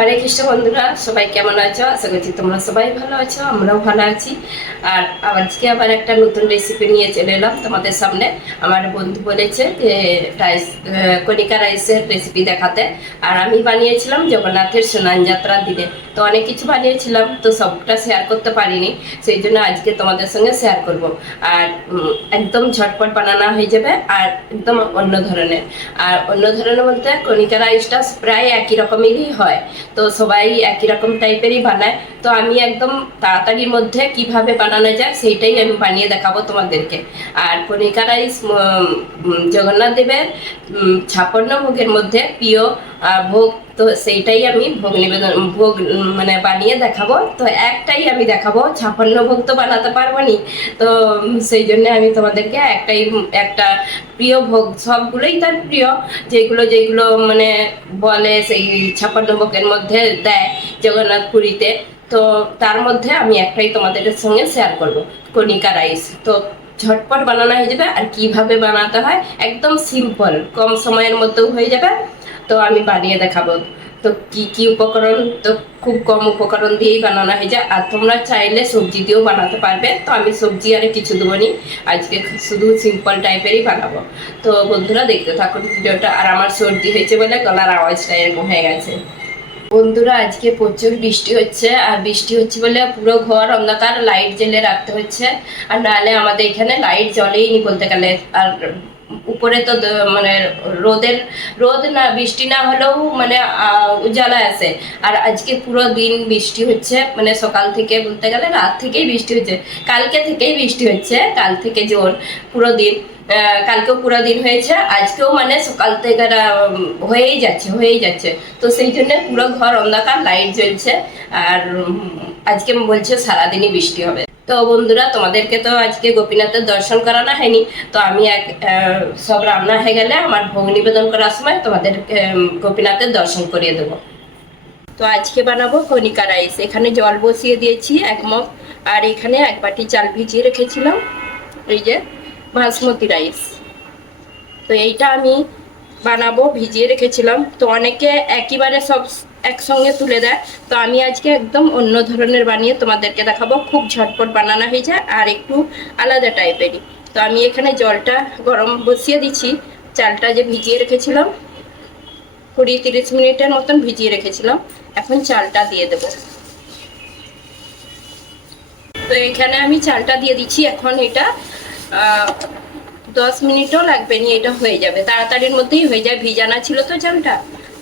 হরে কৃষ্ণ বন্ধুরা, সবাই কেমন আছো? আশা করছি তোমরা সবাই ভালো আছো, আমরাও ভালো আছি। আর আজকে আবার একটা নতুন রেসিপি নিয়ে চলে এলাম তোমাদের সামনে। আমার বন্ধু বলেছে যে রাইস কণিকা রাইসের রেসিপি দেখাতে। আর আমি বানিয়েছিলাম জগন্নাথের স্নান যাত্রার দিনে। তো অনেক কিছু বানিয়েছিলাম, তো সবটা শেয়ার করতে পারিনি, সেই জন্য আজকে তোমাদের সঙ্গে শেয়ার করব। আর একদম ঝটপট বানানো হয়ে যাবে, আর একদম অন্য ধরনের। আর অন্য ধরনের বলতে কণিকা রাইসটা প্রায় একই রকমেরই হয়। তো সবাই একই রকম টাইপেরই বানায়। তো আমি একদম তাড়াতাড়ির মধ্যে কীভাবে বানানো যায় সেইটাই আমি বানিয়ে দেখাবো তোমাদেরকে। আর কণিকা রাইস জগন্নাথ দেবের ছাপন্ন ভোগের মধ্যে প্রিয় ভোগ, তো সেইটাই আমি ভোগ নিবেদন, ভোগ মানে বানিয়ে দেখাবো। তো একটাই আমি দেখাবো, ছাপ্পান্ন ভোগ তো বানাতে পারব নি তো সেই জন্য আমি তোমাদেরকে একটাই একটা প্রিয় ভোগ, সবগুলোই তার প্রিয়। যেগুলো যেগুলো মানে বলে সেই ছাপান্ন ভোগের মধ্যে দেয় জগন্নাথ পুরীতে। তো তার মধ্যে আমি একটাই তোমাদের সঙ্গে শেয়ার করব, কণিকা রাইস। তো ঝটপট বানানো হয়ে যাবে, আর কীভাবে বানাতে হয়, একদম সিম্পল কম সময়ের মধ্যেও হয়ে যাবে। তো আমি বানিয়ে দেখাবো। তো কি কি উপকরণ? তো খুব কম উপকরণ দিয়েই বানানো হয়ে যায়। আর তোমরা চাইলে সবজি দিয়েও বানাতে পারবে। তো আমি সবজি আর কিছু দেবো নি। আজকে শুধু সিম্পল টাইপেরই বানাবো। তো বন্ধুরা, দেখতে থাকুন ভিডিওটা। আর আমার সর্দি হয়েছে বলে গলার আওয়াজটা এরকম হয়ে গেছে। বন্ধুরা, আজকে প্রচুর বৃষ্টি হচ্ছে। আর বৃষ্টি হচ্ছে বলে পুরো ঘর অন্ধকার লাইট জ্বেলে রাখতে হচ্ছে। আর নাহলে আমাদের এখানে লাইট জ্বলেই নি বলতে গেলে। আর উপরে তো মানে রোদের, রোদ না, বৃষ্টি না হলেও মানে উজালা আছে। আর আজকে পুরো দিন বৃষ্টি হচ্ছে মানে সকাল থেকে বলতে গেলে রাত থেকেই বৃষ্টি হচ্ছে। কালকে থেকেই বৃষ্টি হচ্ছে, কাল থেকে জোর পুরো দিন। কালকেও পুরো দিন হয়েছে, আজকেও মানে সকাল থেকে হয়েই যাচ্ছে হয়েই যাচ্ছে। তো সেই জন্য পুরো ঘর অন্ধকার লাইট জ্বলছে, আর আজকে বলছে সারাদিনই বৃষ্টি হবে। তো বন্ধুরা, তোমাদেরকে তো আজকে গোপীনাথের দর্শন করানো হয়নি, তো আমি এক সব রান্না হয়ে গেলে আমার ভোগ নিবেদন করার সময় তোমাদের গোপীনাথের দর্শন করিয়ে দেবো। তো আজকে বানাবো কণিকা রাইস। এখানে জল বসিয়ে দিয়েছি এক মগ, আর এখানে এক বাটি চাল ভিজিয়ে রেখেছিলাম। এই যে বাসমতি রাইস তো এইটা আমি বানাবো, ভিজিয়ে রেখেছিলাম। তো অনেকে একইবারে সব একসঙ্গে তুলে দেয়। তো আমি আজকে একদম অন্য ধরনের বানিয়ে তোমাদেরকে দেখাবো। খুব ঝটপট বানানো হয়ে যায় আর একটু আলাদা টাইপেরই তো আমি এখানে জলটা গরম বসিয়ে দিচ্ছি। চালটা যে ভিজিয়ে রেখেছিলাম, কুড়ি তিরিশ মিনিটের মতন ভিজিয়ে রেখেছিলাম। এখন চালটা দিয়ে দেবো। তো এখানে আমি চালটা দিয়ে দিচ্ছি। এখন এটা দশ মিনিটও লাগবে নি এটা হয়ে যাবে। তাড়াতাড়ির মধ্যেই হয়ে যায়। ভিজানা ছিল তো চালটা।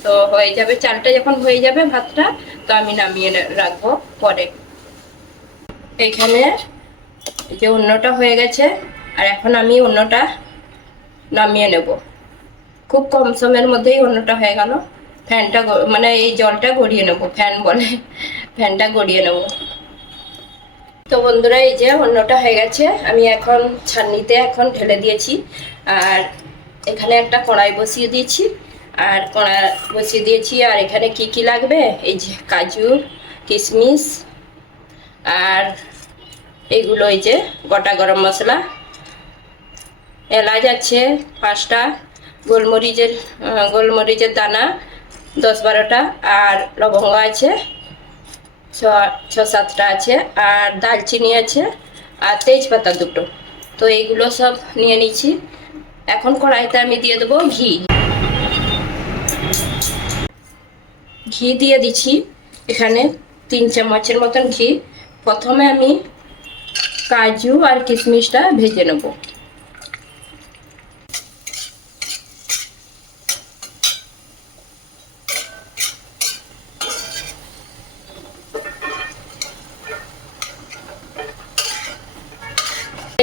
তো হয়ে যাবে। চালটা যখন হয়ে যাবে ভাতটা, তো আমি নামিয়ে রাখব পরে। এখানে যে অন্যটা হয়ে গেছে, আর এখন আমি অন্যটা নামিয়ে নেব। খুব কম সময়ের মধ্যেই অন্যটা হয়ে গেল। ফ্যানটা মানে এই জলটা গড়িয়ে নেব, ফ্যান বলে। ফ্যানটা গড়িয়ে নেব। তো বন্ধুরা, এই যে অন্যটা হয়ে গেছে। আমি এখন ছান্নিতে এখন ঢেলে দিয়েছি। আর এখানে একটা কড়াই বসিয়ে দিয়েছি। আর কড়া বসিয়ে দিয়েছি। আর এখানে কি কি লাগবে? এই যে কাজু, কিশমিশ, আর এগুলো এই যে গোটা গরম মশলা। এলাচ আছে পাঁচটা, গোলমরিচের গোলমরিচের দানা দশ বারোটা, আর লবঙ্গ আছে। ছ ছ, সাতটা আছে, আর দালচিনি আছে, আর তেজপাতা দুটো। তো এইগুলো সব নিয়ে নিচ্ছি। এখন কড়াইতে আমি দিয়ে দেবো ঘি। ঘি দিয়ে দিচ্ছি এখানে তিন চামচের মতন ঘি। প্রথমে আমি কাজু আর কিশমিশটা ভেজে নেব।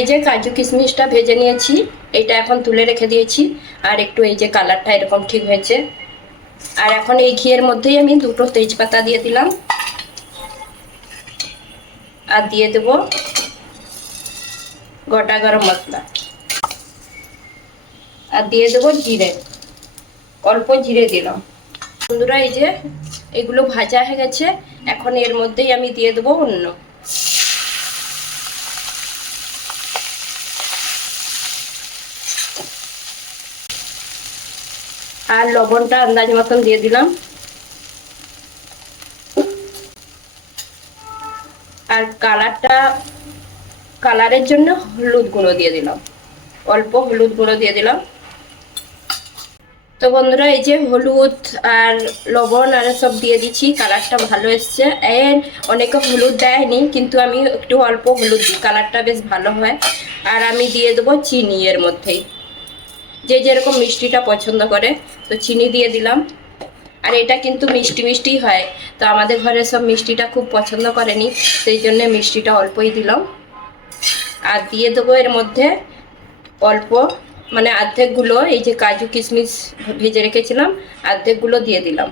এই যে কাজু কিশমিশটা ভেজে নিয়েছি এটা এখন তুলে রেখে দিয়েছি। আর একটু এই যে কালারটা এরকম ঠিক হয়েছে। আর এখন এই ঘিয়ের মধ্যেই আমি দুটো তেজপাতা দিয়ে দিলাম। আর দিয়ে দেব গোটা গরম মশলা। আর দিয়ে দেবো জিরে। অল্প জিরে দিলাম। বন্ধুরা, এই যে এগুলো ভাজা হয়ে গেছে, এখন এর মধ্যেই আমি দিয়ে দেবো অন্য। আর লবণটা আন্দাজ মতন দিয়ে দিলাম। আর কালারটা, কালারের জন্য হলুদ গুঁড়ো দিয়ে দিলাম। অল্প হলুদ গুঁড়ো দিয়ে দিলাম। তো বন্ধুরা, এই যে হলুদ আর লবণ আর সব দিয়ে দিচ্ছি, কালারটা ভালো এসছে। এর অনেকে হলুদ দেয়নি, কিন্তু আমি একটু অল্প হলুদ দিই, কালারটা বেশ ভালো হয়। আর আমি দিয়ে দেবো চিনি এর মধ্যেই। যে যেরকম মিষ্টিটা পছন্দ করে, তো চিনি দিয়ে দিলাম। আর এটা কিন্তু মিষ্টি মিষ্টি হয়। তো আমাদের ঘরে সব মিষ্টিটা খুব পছন্দ করেনি, সেই জন্য মিষ্টিটা অল্পই দিলাম। আর দিয়ে দেবো এর মধ্যে অল্প মানে অর্ধেকগুলো, এই যে কাজু কিশমিশ ভেজে রেখেছিলাম, অর্ধেকগুলো দিয়ে দিলাম।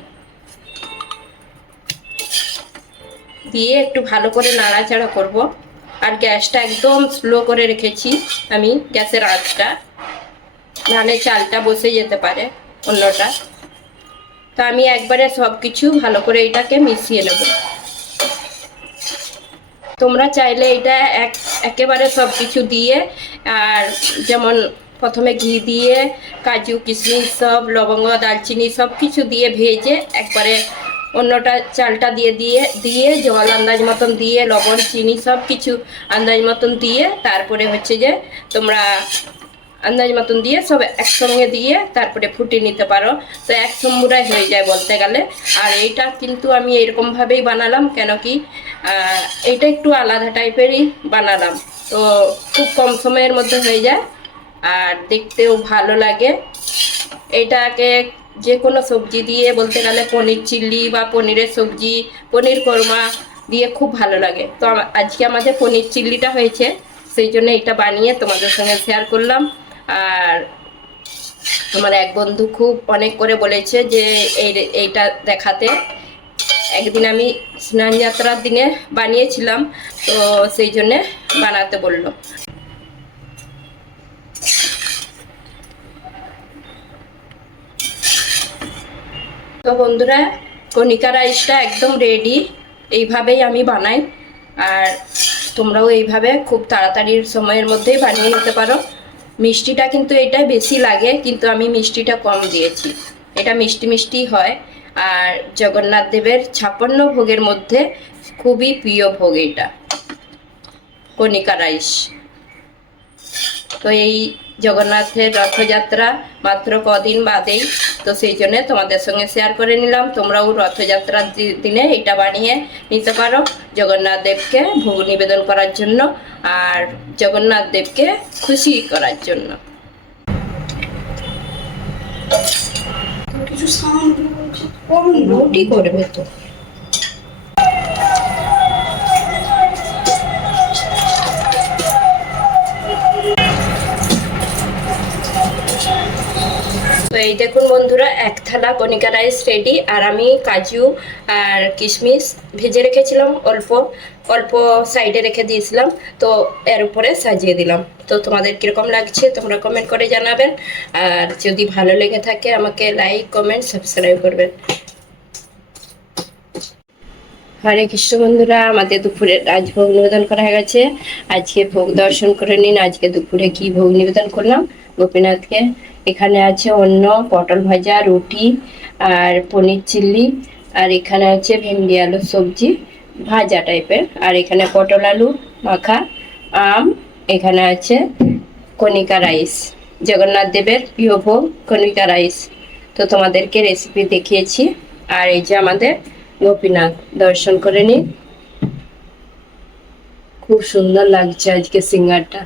দিয়ে একটু ভালো করে নাড়াচাড়া করব। আর গ্যাসটা একদম স্লো করে রেখেছি আমি, গ্যাসের আঁচটা। নাহলে চালটা বসে যেতে পারে অন্যটা। তো আমি একবারে সব কিছু ভালো করে এটাকে মিশিয়ে নেব। তোমরা চাইলে এটা এক, একেবারে সব কিছু দিয়ে আর যেমন প্রথমে ঘি দিয়ে, কাজু, কিশমিশ সব, লবঙ্গ দালচিনি সব কিছু দিয়ে ভেজে একবারে অন্যটা চালটা দিয়ে দিয়ে দিয়ে জল আন্দাজ মতন দিয়ে, লবণ, চিনি সব কিছু আন্দাজ মতন দিয়ে, তারপরে হচ্ছে যে তোমরা আন্দাজ মতন দিয়ে সব একসঙ্গে দিয়ে তারপরে ফুটিয়ে নিতে পারো। তো এক সম্বুরাই হয়ে যায় বলতে গেলে। আর এইটা কিন্তু আমি এরকমভাবেই বানালাম, কেন কি এইটা একটু আলাদা টাইপেরই বানালাম। তো খুব কম সময়ের মধ্যে হয়ে যায়, আর দেখতেও ভালো লাগে। এটাকে যে কোনো সবজি দিয়ে বলতে গেলে পনির চিল্লি বা পনিরের সবজি, পনির কোরমা দিয়ে খুব ভালো লাগে। তো আজকে আমাদের পনির চিল্লিটা হয়েছে, সেই জন্য এটা বানিয়ে তোমাদের সঙ্গে শেয়ার করলাম। আর আমার এক বন্ধু খুব অনেক করে বলেছে যে এই এইটা দেখাতে। একদিন আমি স্নান যাত্রার দিনে বানিয়েছিলাম, তো সেই জন্যে বানাতে বলল। তো বন্ধুরা, কণিকা রাইসটা একদম রেডি এইভাবেই আমি বানাই। আর তোমরাও এইভাবে খুব তাড়াতাড়ির সময়ের মধ্যেই বানিয়ে নিতে পারো। মিষ্টিটা কিন্তু এটা বেশি লাগে, কিন্তু আমি মিষ্টিটা কম দিয়েছি। এটা মিষ্টি মিষ্টি হয়। আর জগন্নাথ দেবের ছাপ্পান্ন ভোগের মধ্যে খুবই প্রিয় ভোগ এটা, কণিকা রাইস। তো এই জগন্নাথের রথযাত্রা মাত্র কদিন বাদেই তো সেই জন্য তোমাদের সঙ্গে শেয়ার করে নিলাম। তোমরাও রথযাত্রার দিনে এটা বানিয়ে নিতে পারো জগন্নাথ দেবকে ভোগ নিবেদন করার জন্য আর জগন্নাথ দেবকে খুশি করার জন্য। কিছু রুটি করবে তো। তো এই দেখুন বন্ধুরা, এক থালা কণিকা রাইস রেডি আর আমি কাজু আর কিশমিশ ভেজে রেখেছিলাম অল্প অল্প সাইডে রেখে দিয়েছিলাম, তো এর উপরে সাজিয়ে দিলাম। তো তোমাদের কীরকম লাগছে তোমরা কমেন্ট করে জানাবেন, আর যদি ভালো লেগে থাকে আমাকে লাইক কমেন্ট সাবস্ক্রাইব করবেন। হরে কৃষ্ণ বন্ধুরা, আমাদের দুপুরে রাজভোগ নিবেদন করা হয়ে গেছে। আজকে ভোগ দর্শন করে নিন, আজকে দুপুরে কি ভোগ নিবেদন করলাম, গোপীনাথকে এখানে আছে অন্য পটল ভাজা, রুটি আর পনির চিল্লি। আর এখানে আছে ভেন্ডি আলু সবজি ভাজা টাইপের। আর এখানে পটল আলু, মাখা, আম, এখানে আছে কণিকা রাইস। জগন্নাথ দেবের প্রিয় ভোগ কণিকা রাইস। তো তোমাদেরকে রেসিপি দেখিয়েছি। আর এই যে আমাদের গোপীনাথ, দর্শন করে নিন। খুব সুন্দর লাগছে আজকে সিঙ্গারটা।